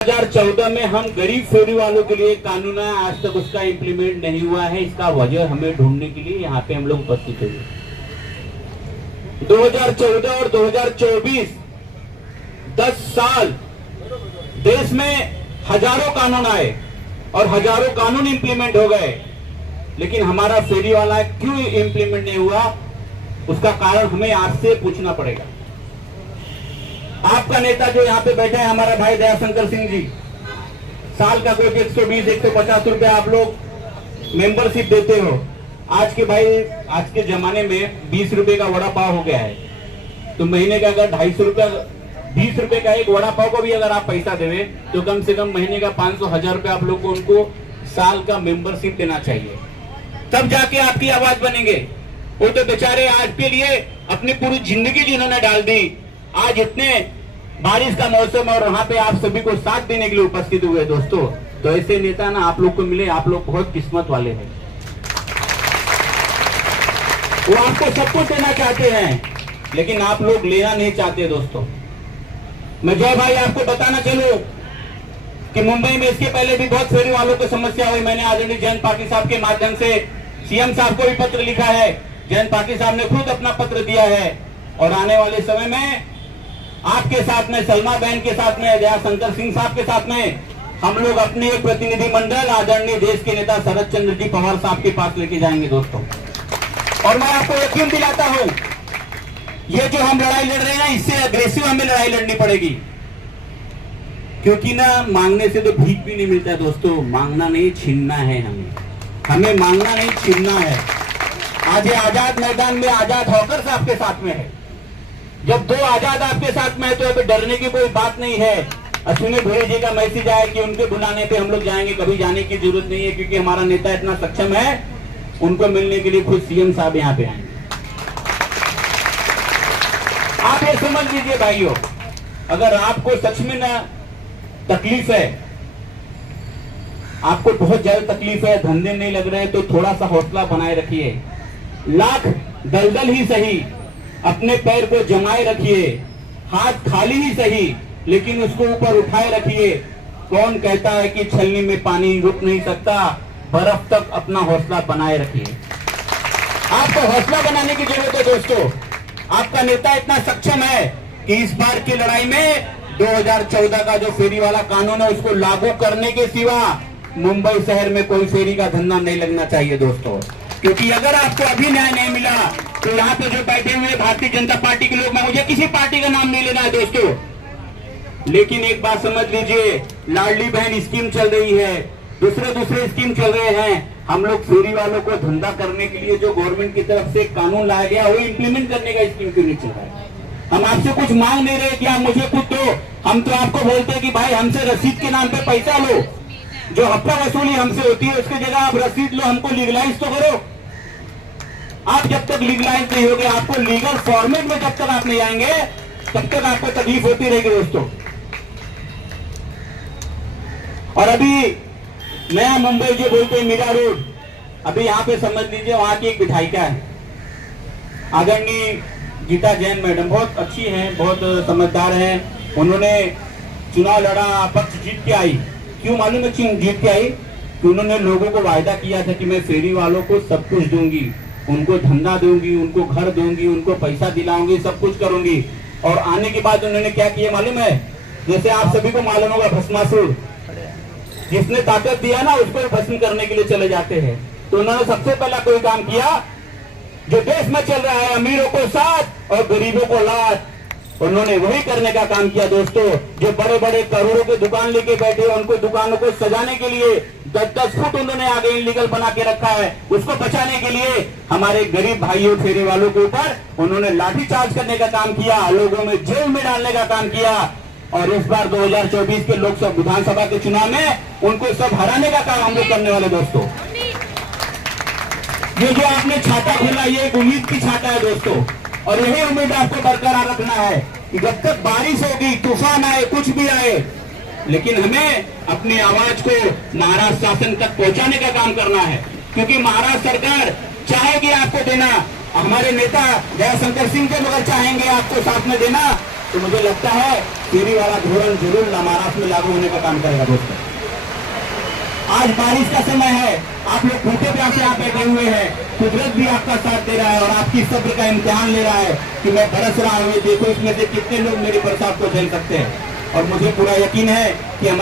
2014 में हम गरीब फेरी वालों के लिए कानून है, आज तक उसका इम्प्लीमेंट नहीं हुआ है। इसका वजह हमें ढूंढने के लिए यहाँ पे हम लोग उपस्थित हुए। 2014 और 2024 10 साल देश में हजारों कानून आए और हजारों कानून इंप्लीमेंट हो गए, लेकिन हमारा फेरी वाला क्यों इंप्लीमेंट नहीं हुआ, उसका कारण हमें आपसे पूछना पड़ेगा। आपका नेता जो यहाँ पे बैठा है, हमारा भाई दयाशंकर सिंह जी, साल का कोई 120-150 रुपए आप लोग मेंबरशिप देते हो। आज के जमाने में 20 रुपए का वड़ा पाव हो गया है, तो महीने का अगर 250 रुपया 20 रुपए का एक वड़ा पाव को भी अगर आप पैसा देवे तो कम से कम महीने का 500-1000 रुपए आप लोग को उनको साल का मेंबरशिप देना चाहिए, तब जाके आपकी आवाज बनेंगे। वो तो बेचारे आज के लिए अपनी पूरी जिंदगी जिन्होंने डाल दी, आज इतने बारिश का मौसम और वहां पे आप सभी को साथ देने के लिए उपस्थित हुए दोस्तों। तो ऐसे नेता ना आप लोग को मिले, आप लोग बहुत किस्मत वाले हैं। वो आपको सब कुछ देना चाहते हैं, लेकिन आप लोग लेना नहीं चाहते दोस्तों। मैं जय भाई आपको बताना चलूं कि मुंबई में इसके पहले भी बहुत फेरी वालों को समस्या हुई। मैंने आदरणीय जयंत पाटिल साहब के माध्यम से सीएम साहब को भी पत्र लिखा है, जयंत पाटिल साहब ने खुद अपना पत्र दिया है, और आने वाले समय में आपके साथ में, सलमा बहन के साथ में, दयाशंकर सिंह साहब के साथ में हम लोग अपने एक प्रतिनिधि मंडल आदरणीय देश के नेता शरद चंद्र जी पवार साहब के पास लेके जाएंगे दोस्तों। और मैं आपको यकीन दिलाता हूं, ये जो हम लड़ाई लड़ रहे हैं, इससे अग्रेसिव हमें लड़ाई लड़नी पड़ेगी, क्योंकि ना मांगने से तो भीख भी नहीं मिलता है दोस्तों। मांगना नहीं, छीनना है। हमें मांगना नहीं, छीनना है। आज ये आजाद मैदान में आजाद होकर आपके साथ में है। जब दो आजाद आपके साथ में है तो अभी डरने की कोई बात नहीं है। अश्विनी भोई जी का मैसेज आया कि उनके बुलाने पे हम लोग जाएंगे, कभी जाने की जरूरत नहीं है, क्योंकि हमारा नेता इतना सक्षम है, उनको मिलने के लिए खुद सीएम साहब यहाँ पे आएंगे। आप ये समझ लीजिए भाइयों, अगर आपको सच में ना तकलीफ है, आपको बहुत ज्यादा तकलीफ है, धंधे नहीं लग रहे, तो थोड़ा सा हौसला बनाए रखिए। लाख दलदल ही सही, अपने पैर को जमाए रखिए, हाथ खाली ही सही, लेकिन उसको ऊपर उठाए रखिए। कौन कहता है कि छलनी में पानी रुक नहीं सकता, बर्फ तक अपना हौसला बनाए रखिए। आपको हौसला बनाने की जरूरत है दोस्तों। आपका नेता इतना सक्षम है कि इस बार की लड़ाई में 2014 का जो फेरी वाला कानून है, उसको लागू करने के सिवा मुंबई शहर में कोई फेरी का धंधा नहीं लगना चाहिए दोस्तों। क्योंकि अगर आपको अभी न्याय नहीं मिला तो यहाँ पे जो बैठे हुए भारतीय जनता पार्टी के लोग, मैं मुझे किसी पार्टी का नाम नहीं लेना है दोस्तों, लेकिन एक बात समझ लीजिए, लाडली बहन स्कीम चल रही है, दूसरे स्कीम चल रहे हैं। हम लोग फेरी वालों को धंधा करने के लिए जो गवर्नमेंट की तरफ से कानून लाया गया, वो इम्प्लीमेंट करने का स्कीम क्यों नहीं चल रहा है? हम आपसे कुछ मांग नहीं रहे कि आप मुझे कुछ दो, हम तो आपको बोलते हैं कि भाई हमसे रसीद के नाम पे पैसा लो, जो हफ्ता वसूली हमसे होती है उसकी जगह आप रसीद लो, हमको लीगलाइज तो करो। आप जब तक लीगलाइज नहीं होगे, आपको लीगल फॉर्मेट में जब तक आप नहीं आएंगे, तब तक आपको तकलीफ होती रहेगी दोस्तों। और अभी नया मुंबई जो बोलते हैं मीरा रोड, अभी यहाँ पे समझ लीजिए वहां की एक विधायिका है आदरणीय गीता जैन मैडम, बहुत अच्छी हैं, बहुत समझदार हैं। उन्होंने चुनाव लड़ा, पक्ष जीत के आई। क्यों मालूम है जीत के आई? कि उन्होंने लोगों को वायदा किया था कि मैं फेरी वालों को सब कुछ दूंगी, उनको धंधा दूंगी, उनको घर दूंगी, उनको पैसा दिलाऊंगी, सब कुछ करूंगी। और आने के बाद उन्होंने क्या किया मालूम है? जैसे आप सभी को मालूम होगा, भस्मासुर, जिसने ताकत दिया ना उसको भस्म करने के लिए चले जाते हैं। तो उन्होंने सबसे पहला कोई काम किया जो देश में चल रहा है, अमीरों को साथ और गरीबों को लात, उन्होंने वही करने का काम किया दोस्तों। जो बड़े बड़े करोड़ों की दुकान लेके बैठे, उनको दुकानों को सजाने के लिए 10-10 फुट उन्होंने आगे इनलीगल बना के रखा है, उसको बचाने के लिए हमारे गरीब भाइयों फेरी वालों के ऊपर उन्होंने लाठीचार्ज करने का काम किया, लोगों में जेल में डालने का काम किया। और इस बार 2024 के लोकसभा विधानसभा के चुनाव में उनको सब हराने का काम हम लोग करने वाले दोस्तों। ये जो आपने छाता खोला, ये एक उम्मीद की छाता है दोस्तों, और यही उम्मीद आपको बरकरार रखना है कि जब तक बारिश होगी, तूफान आए, कुछ भी आए, लेकिन हमें अपनी आवाज को महाराष्ट्र शासन तक पहुंचाने का काम करना है। क्योंकि महाराष्ट्र सरकार चाहेगी आपको देना, हमारे नेता दयाशंकर सिंह के मगर चाहेंगे आपको साथ में देना, तो मुझे लगता है फेरी वाला धोरण जरूर महाराष्ट्र में लागू होने का काम करेगा दोस्तों। आज बारिश का समय है, आप लोग भूखे प्यासे आप बैठे हुए हैं, कुदरत भी आपका साथ दे रहा है और आपकी सब्र का इम्तिहान ले रहा है कि मैं बरस रहा हूँ, देखो इसमें से कितने लोग मेरी बरसात को झेल सकते हैं। और मुझे पूरा यकीन है कि